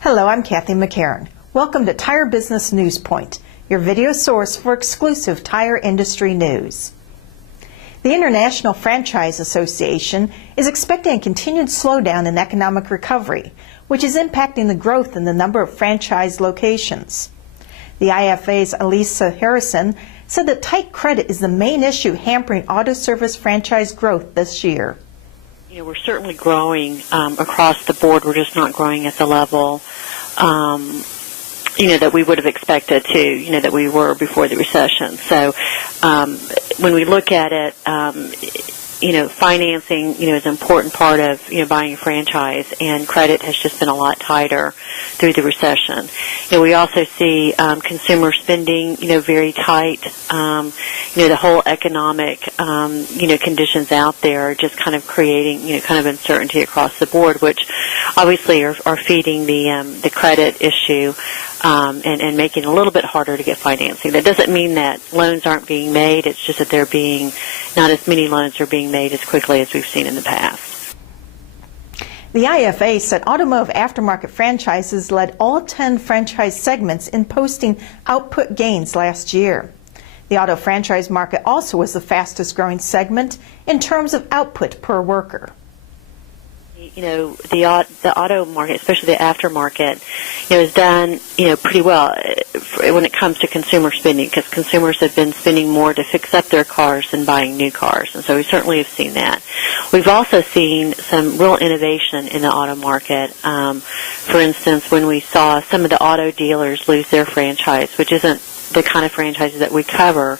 Hello, I'm Kathy McCarran. Welcome to Tire Business NewsPoint, your video source for exclusive tire industry news. The International Franchise Association is expecting a continued slowdown in economic recovery, which is impacting the growth in the number of franchise locations. The IFA's Alisa Harrison said that tight credit is the main issue hampering auto service franchise growth this year. We're certainly growing across the board. We're just not growing at the level, that we would have expected to, that we were before the recession. So when we look at it, financing, is an important part of, buying a franchise, and credit has just been a lot tighter through the recession. We also see consumer spending, very tight. The whole economic, conditions out there are just kind of creating, kind of uncertainty across the board, which obviously are feeding the credit issue. And making it a little bit harder to get financing. That doesn't mean that loans aren't being made. It's just that not as many loans are being made as quickly as we've seen in the past. The IFA said automotive aftermarket franchises led all 10 franchise segments in posting output gains last year. The auto franchise market also was the fastest growing segment in terms of output per worker. The auto market, especially the aftermarket, has done, pretty well when it comes to consumer spending, because consumers have been spending more to fix up their cars than buying new cars, and so we certainly have seen that. We've also seen some real innovation in the auto market. For instance, when we saw some of the auto dealers lose their franchise, which isn't the kind of franchises that we cover,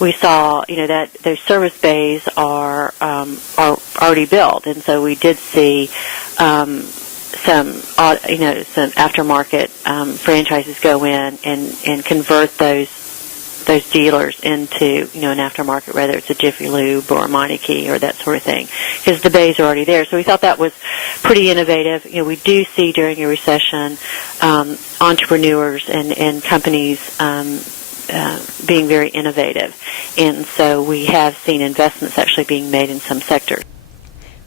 we saw, that those service bays are already built, and so we did see some aftermarket franchises go in and convert those dealers into an aftermarket, whether it's a Jiffy Lube or a Meineke or that sort of thing, because the bays are already there. So we thought that was pretty innovative. We do see during a recession entrepreneurs and companies being very innovative, and so we have seen investments actually being made in some sectors.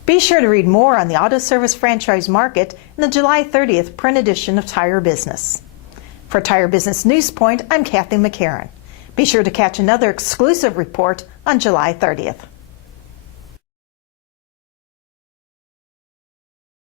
Be sure to read more on the auto service franchise market in the July 30th print edition of Tire Business. For Tire Business NewsPoint, I'm Kathy McCarran. Be sure to catch another exclusive report on July 30th.